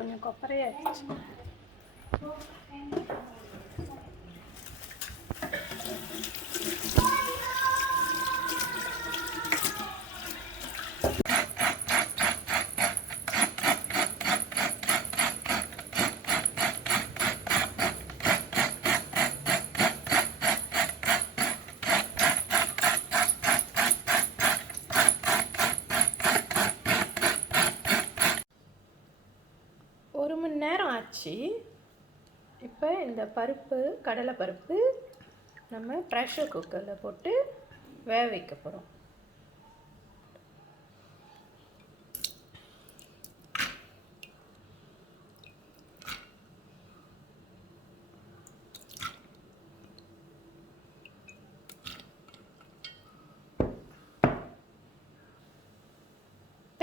கொஞ்சம் கொப்பரையாகிடுச்சு. ஒரு மணி நேரம் ஆச்சு. இப்போ இந்த பருப்பு, கடலை பருப்பு நம்ம ப்ரெஷர் குக்கரில் போட்டு வேக வைக்க போகிறோம்.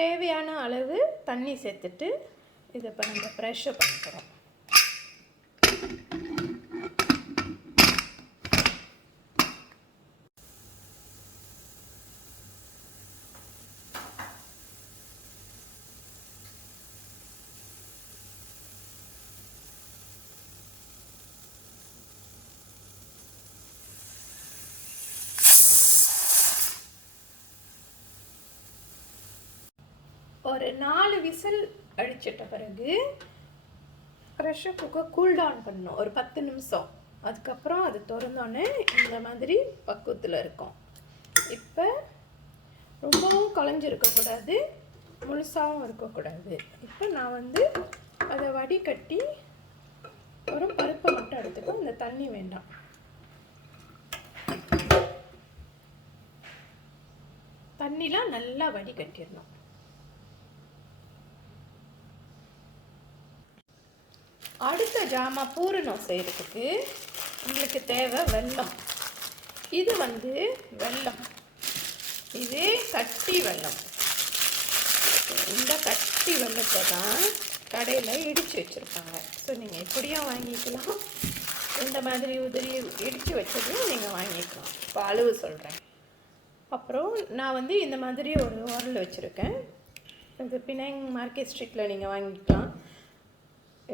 தேவையான அளவு தண்ணி சேர்த்துட்டு இதை இப்போ நம்ம ப்ரெஷர் பண்ணிக்கிறோம். ஒரு 4 விசில் அடிச்சிட்ட பிறகு ப்ரெஷர் குக்கர் கூல் டவுன் பண்ணணும் ஒரு 10 நிமிஷம். அதுக்கப்புறம் அது திறந்தோன்னே இந்த மாதிரி பக்குவத்தில் இருக்கும். இப்போ ரொம்பவும் களைஞ்சிருக்கக்கூடாது, முழுசாகவும் இருக்கக்கூடாது. இப்போ நான் அதை வடிகட்டி ஒரு பருப்பை மட்டும் எடுத்துக்கோ. இந்த தண்ணி வேண்டாம். தண்ணிலாம் நல்லா வடிகட்டிடணும். அடுத்த ஜாமா பூரணம் செய்கிறதுக்கு உங்களுக்கு தேவை வெல்லம். இது வெல்லம், இது கட்டி வெல்லம். இந்த கட்டி வெல்லத்தை தான் கடையில் இடித்து வச்சுருப்பாங்க. ஸோ நீங்கள் எப்படியும் வாங்கிக்கலாம், இந்த மாதிரி உதிரி இடித்து வச்சதையும் நீங்கள் வாங்கிக்கலாம். இப்போ அளவு சொல்கிறேன். அப்புறம் நான் இந்த மாதிரி ஒரு உரல் வச்சுருக்கேன். இது பினாங் மார்க்கெட் ஸ்ட்ரீட்டில் நீங்கள் வாங்கிக்கலாம்,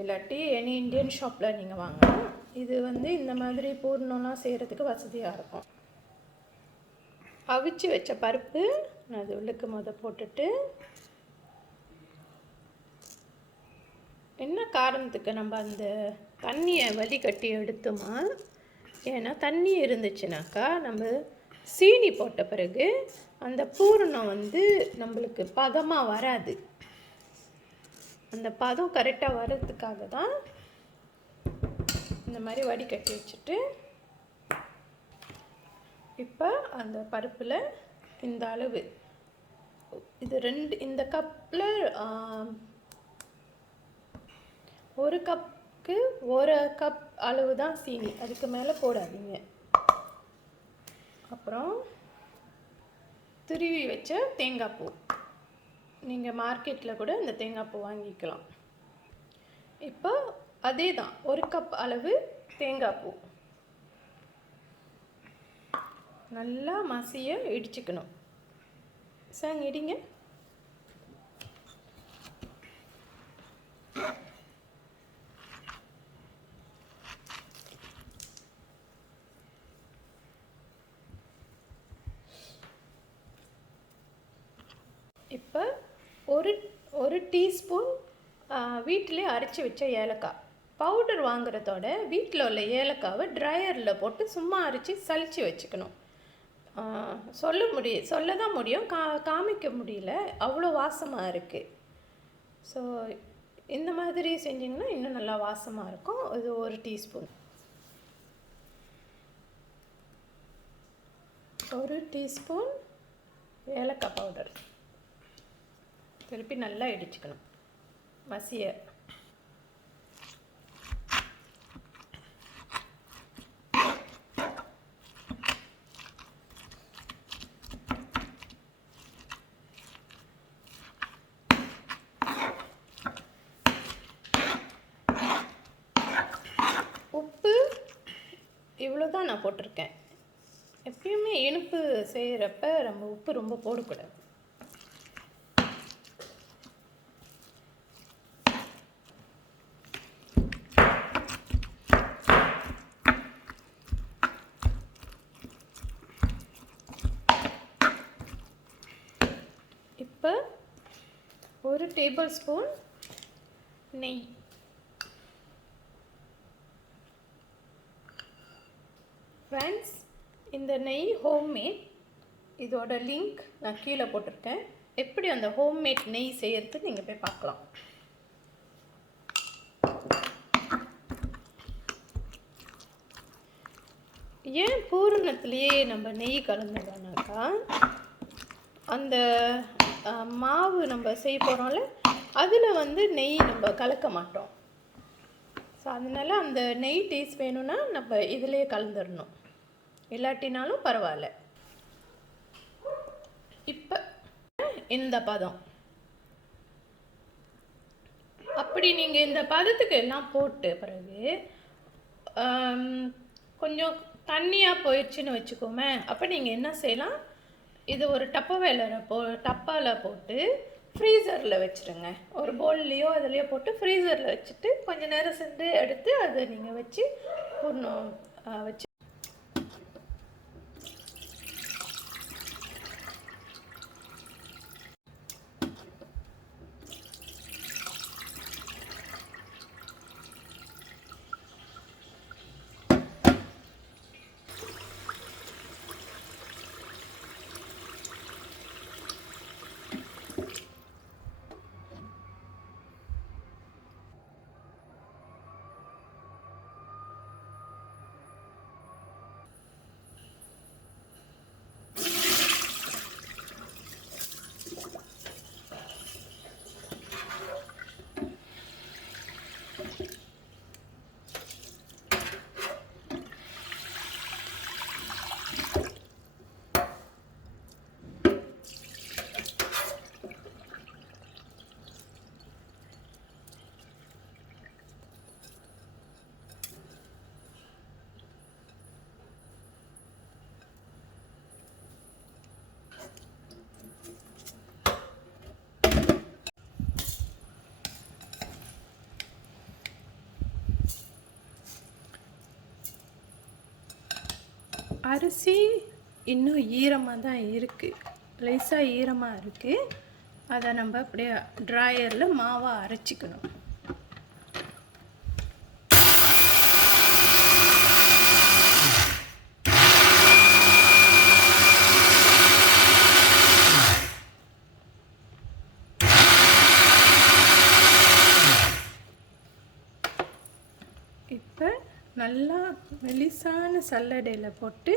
இல்லாட்டி எனி இந்தியன் ஷாப்பில் நீங்கள் வாங்கலாம். இது இந்த மாதிரி பூர்ணம்லாம் செய்கிறதுக்கு வசதியாக இருக்கும். அவிச்சு வச்ச பருப்பு நான் அது உள்ளுக்கு போட்டுட்டு, என்ன காரணத்துக்கு நம்ம அந்த தண்ணியை வடிகட்டி எடுத்தோமா, ஏன்னா தண்ணி இருந்துச்சுனாக்கா நம்ம சீனி போட்ட பிறகு அந்த பூரணம் நம்மளுக்கு பதமாக வராது. அந்த பதம் கரெக்டாக வர்றதுக்காக தான் இந்த மாதிரி வடிகட்டி வச்சுட்டு, இப்போ அந்த பருப்பில் இந்த அளவு, இது இந்த கப்பில் 1 கப்புக்கு 1 கப் அளவு தான் சீனி, அதுக்கு மேலே போடாதீங்க. அப்புறம் துருவி வச்ச தேங்காய் பூ, நீங்கள் மார்க்கெட்டில் கூட இந்த தேங்காய் பூ வாங்கிக்கலாம். இப்போ அதே தான் 1 கப் அளவு தேங்காய் பூ நல்லா மசிய இடிச்சுக்கணும். இடிங்க. இப்போ ஒரு டீஸ்பூன் வீட்டிலே அரைச்சி வச்ச ஏலக்காய் பவுடர் வாங்குறதோட வீட்டில் உள்ள ஏலக்காவை ட்ரையரில் போட்டு சும்மா அரைச்சி சலிச்சு வச்சுக்கணும். சொல்ல தான் முடியும், காமிக்க முடியல, அவ்வளோ வாசமாக இருக்குது. ஸோ இந்த மாதிரி செஞ்சிங்கன்னா இன்னும் நல்லா வாசமாக இருக்கும். இது 1 டீஸ்பூன். 1 டீஸ்பூன் ஏலக்காய் பவுடர் திருப்பி நல்லா இடிச்சுக்கணும் மசிய. உப்பு இவ்வளோ தான் நான் போட்டிருக்கேன். எப்பயுமே இனிப்பு செய்கிறப்ப நம்ம உப்பு ரொம்ப போடக்கூடாது. டேபிள்ஸ்பூன் நெய். ஃப்ரெண்ட்ஸ், இந்த நெய் ஹோம்மேட். இதோட லிங்க் நான் கீழே போட்டிருக்கேன். எப்படி அந்த ஹோம்மேட் நெய் செய்யறது நீங்கள் போய் பார்க்கலாம். ஏன் பூரணத்துலேயே நம்ம நெய் கலந்துடோம்னாக்கா, அந்த மாவு நம்ம செய்ய போகிறோம்ல, அதில் வந்து நெய் நம்ம கலக்க மாட்டோம். ஸோ அதனால் அந்த நெய் டேஸ்ட் வேணும்னா நம்ம இதிலே கலந்துடணும், இல்லாட்டினாலும் பரவாயில்ல. இப்போ இந்த பதம், அப்படி நீங்கள் இந்த பதத்துக்கு எல்லாம் போட்டு பிறகு கொஞ்சம் தண்ணியாக போயிடுச்சுன்னு வச்சுக்கோமே, அப்போ நீங்கள் என்ன செய்யலாம், இது ஒரு டப்பாவில் போட்டு ஃப்ரீசரில் வச்சுருங்க. ஒரு பவுல்லையோ அதுலேயோ போட்டு ஃப்ரீசரில் வச்சுட்டு கொஞ்சம் நேரம் சென்று எடுத்து அதை நீங்கள் வச்சு வச்சு அரிசி இன்னும் ஈரமாக தான் இருக்குது, லேசாக ஈரமாக இருக்குது. அதை நம்ம அப்படியே ட்ராயரில் மாவாக அரைச்சிக்கணும். இப்போ நல்லா மெலிசான சல்லடையில் போட்டு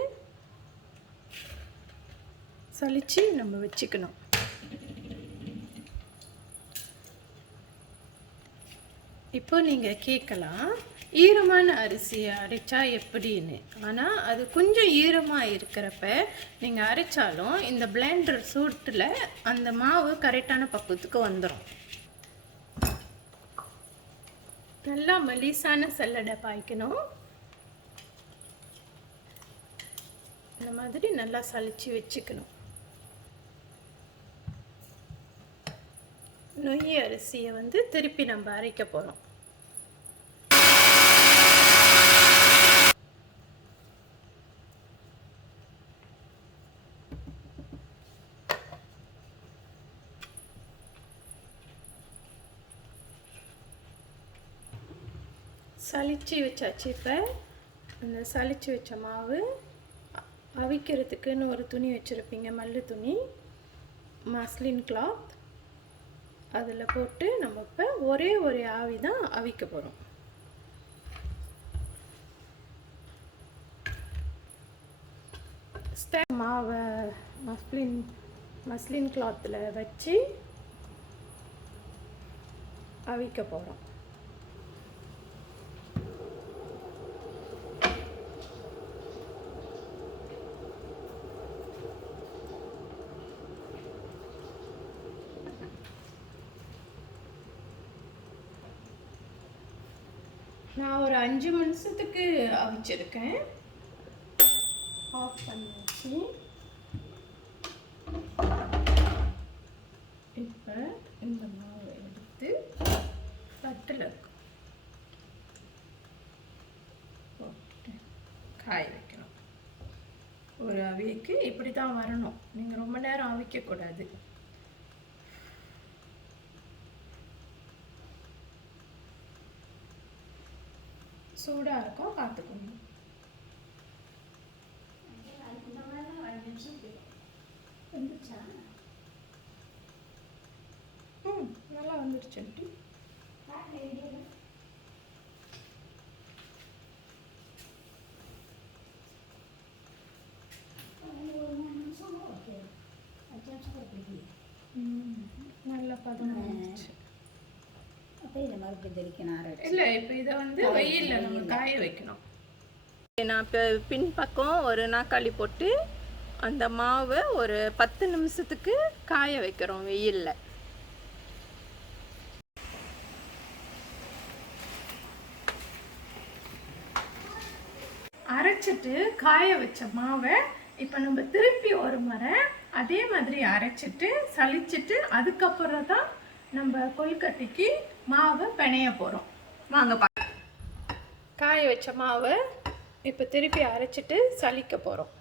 சலிச்சு நம்ம வச்சுக்கணும். இப்போ நீங்கள் கேட்கலாம், ஈரமான அரிசியை அரைச்சா எப்படின்னு. ஆனால் அது கொஞ்சம் ஈரமாக இருக்கிறப்ப நீங்கள் அரைச்சாலும் இந்த பிளெண்டர் சூட்டில் அந்த மாவு கரெக்டான பக்குவத்துக்கு வந்துடும். நல்லா மெலிசான சல்லடை பாய்க்கணும். இந்த மாதிரி நல்லா சலிச்சு வச்சுக்கணும். நொய் அரிசியை வந்து திருப்பி நம்ம அரைக்க போகிறோம். சலிச்சு வச்சாச்சு. இப்போ அந்த சலிச்சு வச்ச மாவு அவிக்கிறதுக்குன்னு ஒரு துணி வச்சுருப்பீங்க, மல்லு துணி, மஸ்லின் கிளாத். அதில் போட்டு நம்ம இப்போ ஒரே ஆவி தான் அவிக்க போகிறோம். மாவை மஸ்லின் கிளாத்தில் வச்சு அவிக்க போகிறோம். நான் ஒரு 5 நிமிஷத்துக்கு அவிச்சிருக்கேன். ஆஃப் பண்ணியாச்சு. இப்போ இந்த மாவை எடுத்து தட்டில் போட்டு காய வைக்கணும். ஒரு அவிக்கு இப்படி தான் வரணும். நீங்கள் ரொம்ப நேரம் அவிக்கக்கூடாது. சூடாக இருக்கும், பார்த்துக்கோங்க. நல்லா வந்துடுச்சுன்ட்டு நல்ல பதம் வந்துடுச்சு. அப்போ இதை மறுபடியும் தெளிக்கணும். இல்லை, இப்போ இதை வந்து வெயிலில் நம்ம காய வைக்கணும். நான் இப்போ பின்பக்கம் ஒரு நாக்காளி போட்டு அந்த மாவை ஒரு 10 நிமிஷத்துக்கு காய வைக்கிறோம் வெயிலில். அரைச்சிட்டு காய வச்ச மாவை இப்போ நம்ம திருப்பி ஒரு முறை அதே மாதிரி அரைச்சிட்டு சலிச்சிட்டு அதுக்கப்புறம் தான் நம்ம கொழுக்கட்டைக்கு மாவை பிணைய போகிறோம். வாங்க காய வச்ச மாவை இப்போ திருப்பி அரைச்சிட்டு சலிக்க போகிறோம்.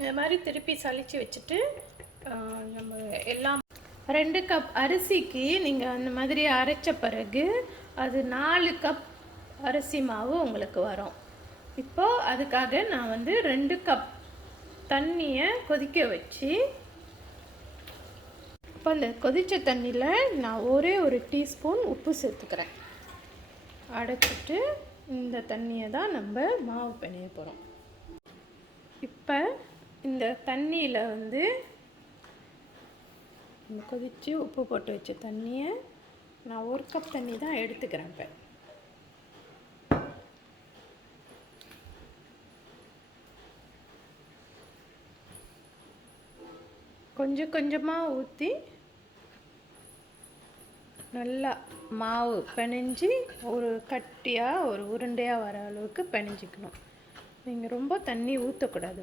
இந்த மாதிரி திருப்பி சலிச்சு வச்சுட்டு நம்ம எல்லாம் 2 கப் அரிசிக்கு நீங்கள் அந்த மாதிரி அரைச்ச பிறகு அது 4 கப் அரிசி மாவு உங்களுக்கு வரும். இப்போது அதுக்காக நான் வந்து 2 கப் தண்ணியை கொதிக்க வச்சு, இப்போ அந்த கொதித்த தண்ணியில் நான் ஒரே ஒரு டீஸ்பூன் உப்பு சேர்த்துக்கிறேன். அடைச்சிட்டு இந்த தண்ணியை தான் நம்ம மாவு பிணைய போகிறோம். இப்போ இந்த தண்ணியில் வந்து கொதித்து உப்பு போட்டு வச்ச தண்ணியை நான் 1 கப் தண்ணி தான் எடுத்துக்கிறேன். இப்போ கொஞ்சம் கொஞ்சமாக ஊற்றி நல்லா மாவு பிணைஞ்சி ஒரு கட்டியாக ஒரு உருண்டையாக வர அளவுக்கு பிணைஞ்சிக்கணும். நீங்கள் ரொம்ப தண்ணி ஊற்றக்கூடாது.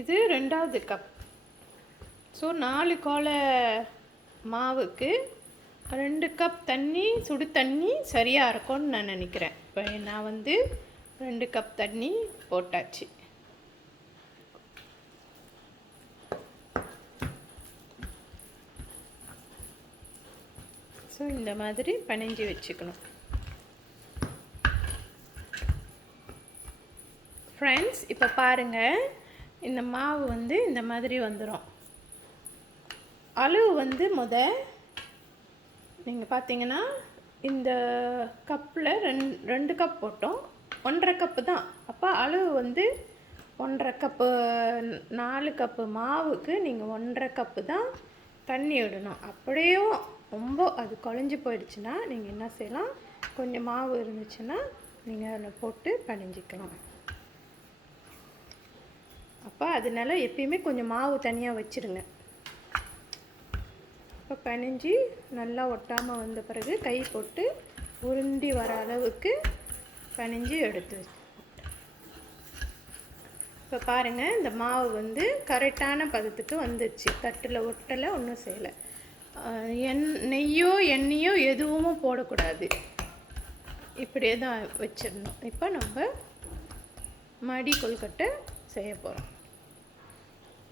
இது 2வது கப். ஸோ 4 கோலை மாவுக்கு 2 கப் தண்ணி, சுடு தண்ணி சரியாக இருக்கும்னு நான் நினைக்கிறேன். இப்போ நான் வந்து 2 கப் தண்ணி போட்டாச்சு. ஸோ இந்த மாதிரி பிணைஞ்சி வச்சுக்கணும். ஃப்ரெண்ட்ஸ், இப்போ பாருங்கள், இந்த மாவு வந்து இந்த மாதிரி வந்துடும். அளவு வந்து நீங்கள் பார்த்தீங்கன்னா இந்த கப்பில் 2 கப் போட்டோம், 1.5 கப்பு தான். அப்போ அளவு வந்து 1.5 கப்பு. 4 கப்பு மாவுக்கு நீங்கள் 1.5 கப்பு தான் தண்ணி விடணும். அப்படியும் ரொம்ப அது குழஞ்சி போயிடுச்சுன்னா நீங்கள் என்ன செய்யலாம், கொஞ்சம் மாவு இருந்துச்சுன்னா நீங்கள் அதில் போட்டு பிணைஞ்சிக்கலாம். அப்போ அதனால எப்பயுமே கொஞ்சம் மாவு தனியாக வச்சுருங்க. இப்போ பிணைஞ்சி நல்லா ஒட்டாமல் வந்த பிறகு கை போட்டு உருண்டி வர அளவுக்கு பிணைஞ்சி எடுத்து வச்சு. இப்போ பாருங்கள், இந்த மாவு வந்து கரெக்டான பதத்துக்கு வந்துடுச்சு. தட்டில் ஒட்டலை, ஒன்றும் செய்யலை. நெய்யோ எண்ணெயோ எதுவும் போடக்கூடாது, இப்படியே தான் வச்சிடணும். இப்போ நம்ம மடி கொழுக்கட்டை செய்ய போகிறோம்.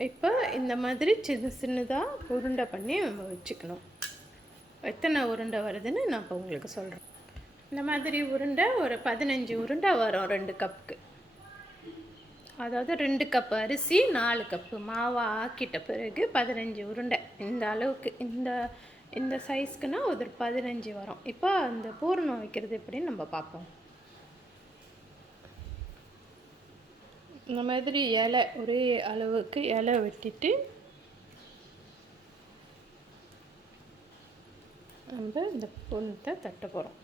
இப்போ இந்த மாதிரி சின்னதாக உருண்டை பண்ணி நம்ம வச்சுக்கணும். எத்தனை உருண்டை வருதுன்னு நான் இப்போ உங்களுக்கு சொல்கிறேன். இந்த மாதிரி உருண்டை ஒரு 15 உருண்டை வரும் 2 கப்புக்கு. அதாவது 2 கப் அரிசி 4 கப்பு மாவை ஆக்கிட்ட பிறகு 15 உருண்டை. இந்த அளவுக்கு இந்த சைஸ்க்குன்னா ஒரு 15 வரும். இப்போ அந்த பூரணம் வைக்கிறது எப்படின்னு நம்ம பார்ப்போம். இந்த மாதிரி இலை ஒரே அளவுக்கு இலை வெட்டிட்டு நம்ம இந்த பூரணத்தை தட்ட போகிறோம்.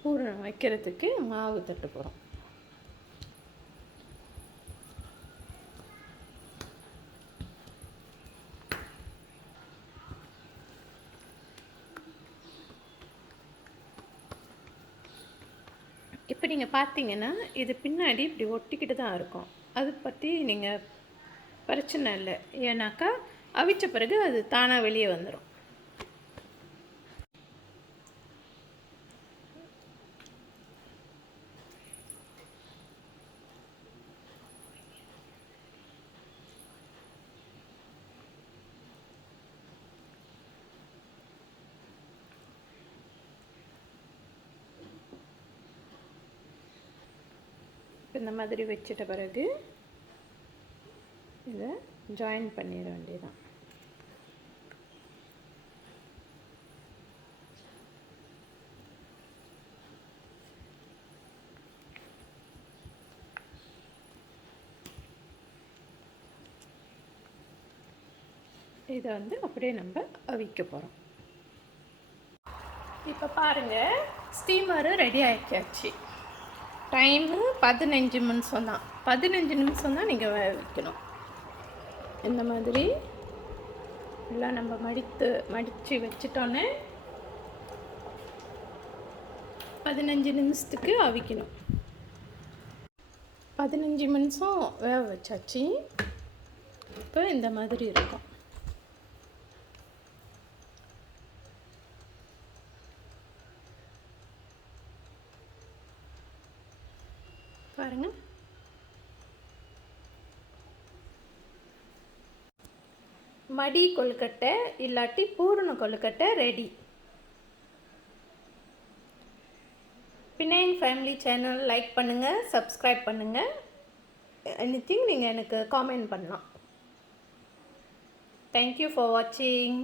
பூரணம் வைக்கிறதுக்கு மாவு தட்ட போகிறோம். இப்போ நீங்கள் பார்த்தீங்கன்னா இது பின்னாடி இப்படி ஒட்டிக்கிட்டு தான் இருக்கும். அது பற்றி நீங்கள் பிரச்சனை இல்லை, ஏன்னாக்கா அவிச்ச பிறகு அது தானாக வெளியே வந்துடும். இந்த மாதிரி வச்சிட்ட பிறகு இதை ஜாயின் பண்ணிட வேண்டியதான். இதை வந்து அப்படியே நம்ம அவிக்க போகிறோம். இப்போ பாருங்கள், ஸ்டீமரு ரெடி ஆகிக்காச்சு. டைமு 15 நிமிஷம் தான். 15 நிமிஷம் தான் நீங்கள் வைக்கணும். இந்த மாதிரி எல்லாம் நம்ம மடித்து வச்சிட்டோன்னே 15 நிமிஷத்துக்கு அவிக்கணும். 15 நிமிஷம் வேக வச்சாச்சு. இப்போ இந்த மாதிரி இருக்கும். பாருங்க, மடி கொழுக்கட்டை இல்லாட்டி பூரண கொழுக்கட்டை ready. Vinayagar family channel like பண்ணுங்கள், சப்ஸ்கிரைப் பண்ணுங்கள். எனிதிங் நீங்கள் எனக்கு காமெண்ட் பண்ணலாம். தேங்க்யூ ஃபார் வாட்சிங்.